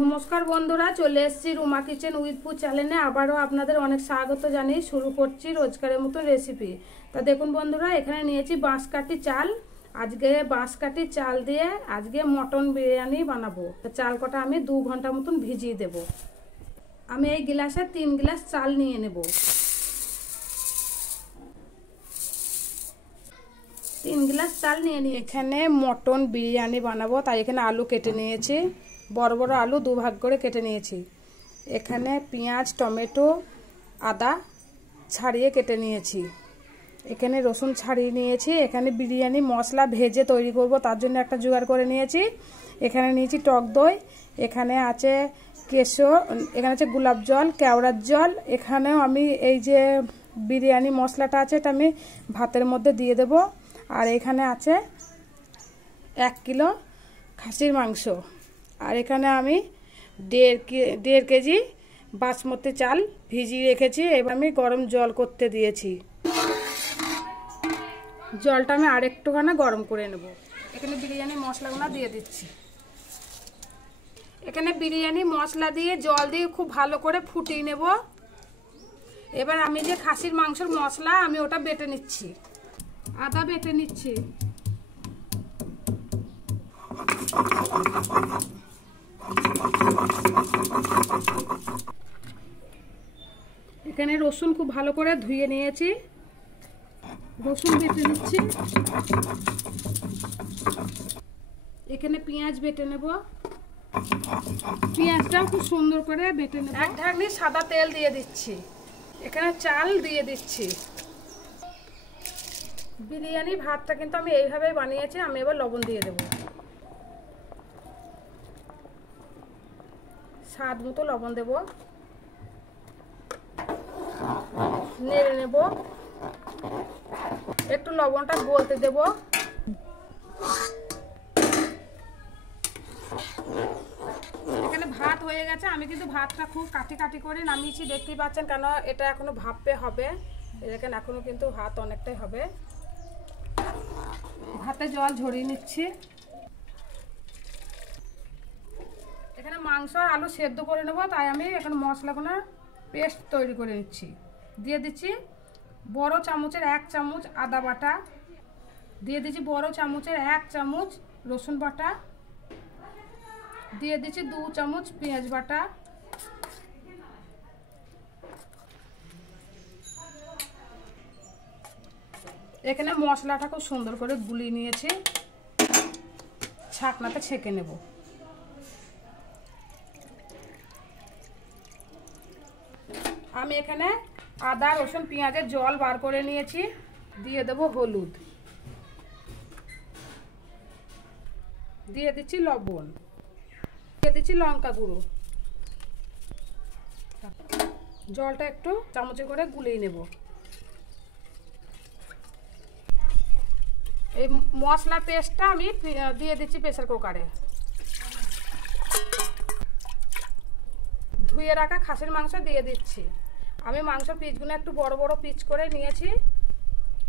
নমস্কার বন্ধুরা, চলে এসেছি রুমা কিচেন উইথ পু চ্যানেলে। আবারও আপনাদের অনেক স্বাগত জানিয়ে শুরু করছি রোজকারের মতো রেসিপি। তা দেখুন বন্ধুরা, এখানে নিয়েছি বাঁশকাঠি চাল। আজকে বাঁশকাঠি চাল দিয়ে আজকে মটন বিরিয়ানি বানাবো। তো চাল কটা আমি 2 ঘন্টা মতন ভিজিয়ে দেব। আমি এই গ্লাসে 3 গ্লাস চাল নিয়ে নেব। 3 গ্লাস চাল নিয়ে নিয়ে এখানে মটন বিরিয়ানি বানাবো, তাই এখানে আলু কেটে নিয়েছি। বড় বড় আলু 2 ভাগ করে কেটে নিয়েছি। এখানে পেঁয়াজ, টমেটো, আদা ছাড়িয়ে কেটে নিয়েছি। এখানে রসুন ছাড়িয়ে নিয়েছি। এখানে বিরিয়ানি মশলা ভেজে তৈরি করব, তার জন্য একটা জোগাড় করে নিয়েছি। এখানে নিয়েছি টক দই, এখানে আছে কেশর, এখানে আছে গোলাপ জল, কেওড়ার জল। এখানেও আমি এই যে বিরিয়ানি মশলাটা আছে এটা আমি ভাতের মধ্যে দিয়ে দেব। আর এখানে আছে 1 কিলো খাসির মাংস। আর এখানে আমি 1.5 কেজি বাসমতি চাল ভিজিয়ে রেখেছি। এবার আমি গরম জল করতে দিয়েছি। জলটা আমি আরেকটুখানি গরম করে নেব। এখানে বিরিয়ানি মশলাগুলো দিয়ে দিচ্ছি। এখানে বিরিয়ানি মশলা দিয়ে জল দিয়ে খুব ভালো করে ফুটিয়ে নেব। এবার আমি যে খাসির মাংসের মশলা আমি ওটা বেটে নিচ্ছি। আদা বেটে নিচ্ছি। এখানে রসুন খুব ভালো করে ধুয়ে নিয়েছি, রসুন বেটে নিচ্ছি। এখানে পেঁয়াজ বেটে নেব। পেঁয়াজটাও খুব সুন্দর করে বেটে নেব। 1 ঢাকনি সাদা তেল দিয়ে দিচ্ছি। এখানে চাল দিয়ে দিচ্ছি। বিরিয়ানি ভাতটা কিন্তু আমি এইভাবে বানিয়েছি। আমি এবার লবণ দিয়ে দেব, স্বাদ মতো লবণ দেব। নেড়ে নেব, একটু লবণটা গলতে দেব। এখানে ভাত হয়ে গেছে। আমি কিন্তু ভাতটা খুব কাটি কাটি করে নামিয়েছি, দেখতেই পাচ্ছেন, কেন এটা এখনো ভাপে হবে। দেখেন এখনো কিন্তু ভাত অনেকটাই হবে। ভাতে জল ঝরিয়ে নিচ্ছি। এখানে মাংস আর আলু সেদ্ধ করে নেব, তাই আমি এখন মশলাগুলো পেস্ট তৈরি করে নিচ্ছি। দিয়ে দিচ্ছি বড় চামচের 1 চামচ আদা বাটা, দিয়ে দিচ্ছি বড় চামচের 1 চামচ রসুন বাটা, দিয়ে দিচ্ছি 2 চামচ পেঁয়াজ বাটা, এখানে মশলাটা খুব সুন্দর করে গুলিয়ে নিয়েছি, ছাঁকনাতে ছেঁকে নেব। আমি এখানে আদা রসুন পেঁয়াজের জল বার করে নিয়েছি। দিয়ে দেব হলুদ, দিয়ে দিচ্ছি লবণ, দিয়ে দিচ্ছি লঙ্কা গুঁড়ো। জলটা একটু চামচে করে গুলিয়ে নেব। এই মশলা পেস্টটা আমি দিয়ে দিচ্ছি প্রেসার কুকারে। ধুয়ে রাখা খাসির মাংস দিয়ে দিচ্ছি। আমি মাংস পিসগুলো একটু বড় বড় পিস করে নিয়েছি।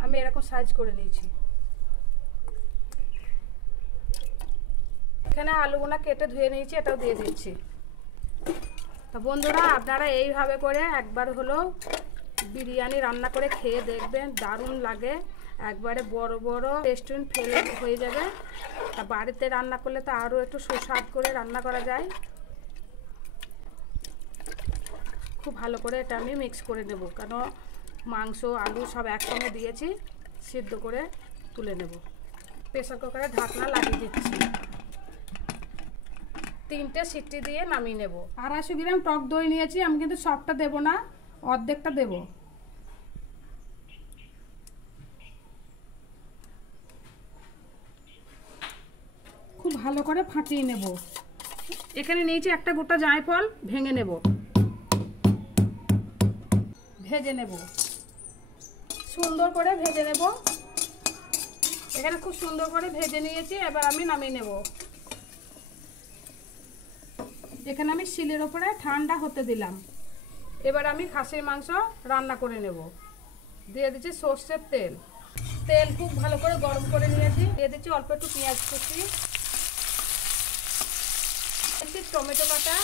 আমি এরকম সাইজ করে নিয়েছি। এখানে আলুগুলো কেটে ধুয়ে নিয়েছি, এটাও দিয়ে দিচ্ছি। তো বন্ধুরা, আপনারা এইভাবে করে একবার হলো বিরিয়ানি রান্না করে খেয়ে দেখবেন, দারুণ লাগে। একবারে বড় বড় রেস্টুরেন্ট ফেলে হয়ে যাবে। তা বাড়িতে রান্না করলে তো আরও একটু সুস্বাদ করে রান্না করা যায়। খুব ভালো করে এটা আমি মিক্স করে নেব, কেন মাংস আলু সব একসঙ্গে দিয়েছি। সিদ্ধ করে তুলে নেব। প্রেসার কুকারে ঢাকনা লাগিয়ে দিচ্ছি। 3টে সিটি দিয়ে নামিয়ে নেব। 250 গ্রাম টক দই নিয়েছি। আমি কিন্তু সবটা দেব না, অর্ধেকটা দেব। খুব ভালো করে ফাটিয়ে নেব। এখানে নিয়েছি একটা গোটা জায়ফল, ভেঙে নেব, ভেজে নেব, সুন্দর করে ভেজে নেব। এখানে খুব সুন্দর করে ভেজে নিয়েছি। এবার আমি নামিয়ে নেব। এখানে আমি শিলের ওপরে ঠান্ডা হতে দিলাম। এবার আমি খাসির মাংস রান্না করে নেব। দিয়ে দিচ্ছি সর্ষের তেল। তেল খুব ভালো করে গরম করে নিয়েছি। দিয়ে দিচ্ছি অল্প একটু পেঁয়াজ কুচি, টমেটো কাটা,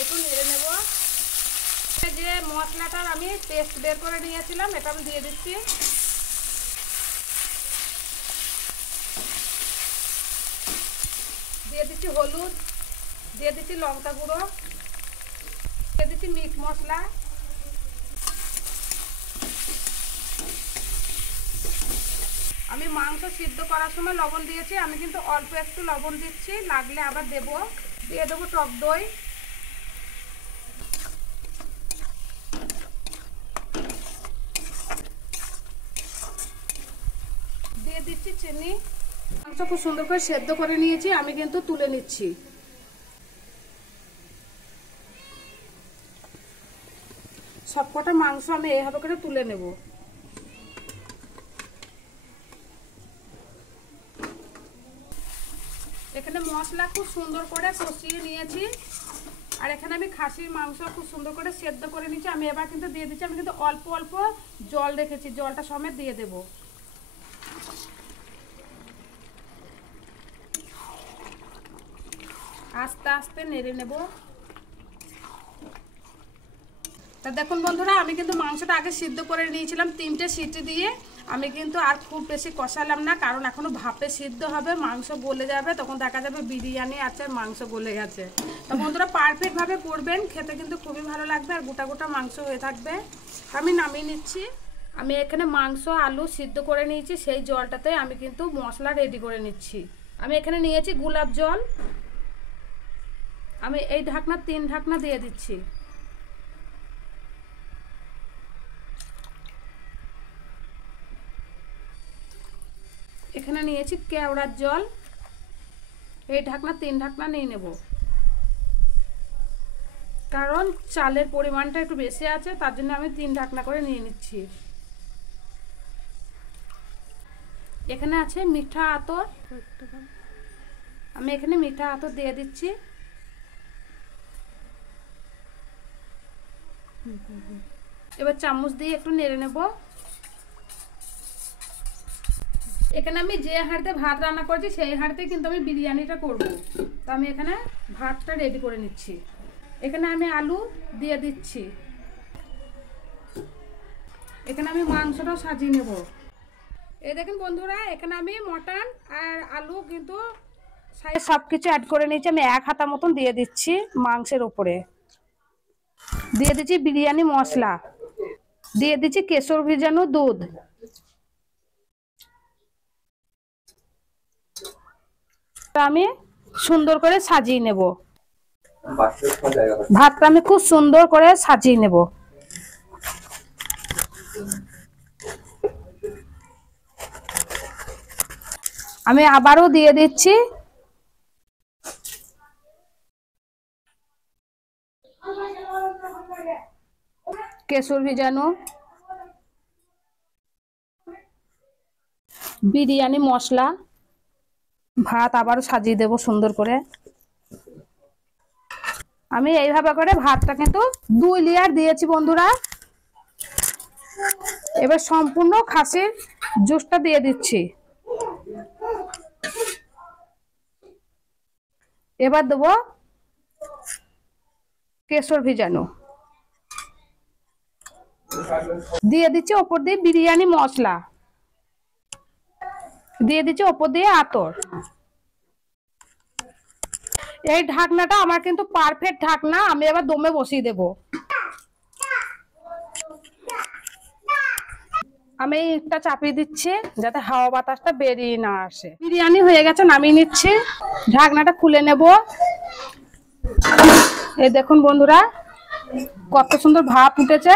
একটু নেড়ে নেব। যে মশলাটার আমি পেস্ট বের করে নিয়েছিলাম এটা আমি দিয়ে দিচ্ছি। দিয়ে দিচ্ছি হলুদ, দিয়ে দিচ্ছি লঙ্কা গুঁড়ো, দিয়ে দিচ্ছি মিট মশলা। আমি মাংস সিদ্ধ করার সময় লবণ দিয়েছি, আমি কিন্তু অল্প একটু লবণ দিচ্ছি, লাগলে আবার দেব। দিয়ে দেবো টক দই, দিয়ে দিচ্ছি চিনি। মাংস খুব সুন্দর করে সেদ্ধ করে নিয়েছি, আমি কিন্তু তুলে নিচ্ছি। সবকটা মাংস আমি এইভাবে করে তুলে নেব। এখানে মশলা খুব সুন্দর করে কষিয়ে নিয়েছি, আর এখানে আমি খাসির মাংস খুব সুন্দর করে সেদ্ধ করে নিয়েছি। আমি এবার কিন্তু দিয়ে দিচ্ছি, আমি কিন্তু অল্প অল্প জল রেখেছি, জলটা সমেত দিয়ে দেব। আস্তে আস্তে নেড়ে নেব। তা দেখুন বন্ধুরা, আমি কিন্তু মাংসটা আগে সিদ্ধ করে নিয়েছিলাম 3টে সিটি দিয়ে। আমি কিন্তু আর খুব বেশি কষালাম না, কারণ এখনো ভাপে সিদ্ধ হবে, মাংস গলে যাবে, তখন দেখা যাবে বিরিয়ানি আছে মাংস গলে গেছে। তো বন্ধুরা পারফেক্টভাবে করবেন, খেতে কিন্তু খুবই ভালো লাগবে, আর গোটা গোটা মাংস হয়ে থাকবে। আমি নামিয়ে নিচ্ছি। আমি এখানে মাংস আলু সিদ্ধ করে নিয়েছি, সেই জলটাতে আমি কিন্তু মশলা রেডি করে নিচ্ছি। আমি এখানে নিয়েছি গোলাপ জল, আমি এই ঢাকনা 3 ঢাকনা দিয়ে দিচ্ছি। এখানে নিয়েছি কেওড়ার জল, এই ঢাকনা 3 ঢাকনা নিয়ে নেব, কারণ চালের পরিমাণটা একটু বেশি আছে, তার জন্য আমি 3 ঢাকনা করে নিয়ে নিচ্ছি। এখানে আছে মিঠা আতর, আমি এখানে মিঠা আতর দিয়ে দিচ্ছি। এবার চামচ দিয়ে একটু নেড়ে নেব। এখানে আমি যে হাঁড়িতে ভাত রান্না করছি সেই হাঁড়িতে কিন্তু আমি বিরিয়ানিটা করব, তো আমি এখানে ভাতটা রেডি করে নিচ্ছি। এখানে আমি আলু দিয়ে দিচ্ছি, এখানে আমি মাংসটাও সাজিয়ে নেব। এই দেখুন বন্ধুরা, এখানে আমি মটন আর আলু কিন্তু সব কিছু অ্যাড করে নিয়েছি। আমি 1 হাতা মতন দিয়ে দিচ্ছি মাংসের উপরে। দিয়ে দিচ্ছি বিরিয়ানি মশলা, দিয়ে দিচ্ছি কেশর ভেজানো দুধ, আমি সুন্দর করে সাজিয়ে নেব। ভাতটা আমি খুব সুন্দর করে সাজিয়ে নেব। আমি আবারও দিয়ে দিচ্ছি কেশর ভেজানো, বিরিয়ানি মশলা, ভাত আবারও সাজিয়ে দেব সুন্দর করে। আমি এইভাবে করে ভাতটা কিন্তু 2 লেয়ার দিয়েছি বন্ধুরা। এবার সম্পূর্ণ খাসির জুসটা দিয়ে দিচ্ছি। এবার দেবো কেশর ভেজানো, দিয়ে দিচ্ছি ওপর দিয়ে বিরিয়ানি মশলা, দিয়ে দিচ্ছি ওপর দিয়ে আতর। এই ঢাকনাটা আমার কিন্তু পারফেক্ট ঢাকনা, আমি এবার দমে বসিয়ে দেব। আমি এটা চাপিয়ে দিচ্ছি যাতে হাওয়া বাতাসটা বেরিয়ে না আসে। বিরিয়ানি হয়ে গেছে, নামিয়ে নিচ্ছি। ঢাকনাটা খুলে নেব। এই দেখুন বন্ধুরা, কত সুন্দর ভাপ উঠেছে।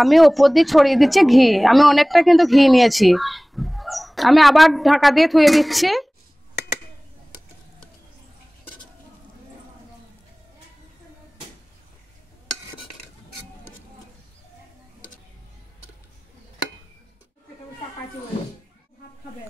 আমি ওপর দিয়ে ছড়িয়ে দিচ্ছি ঘি, আমি অনেকটা কিন্তু ঘি নিয়েছি। আমি আবার ঢাকা দিয়ে ধুয়ে দিচ্ছি। ভাত খাবে।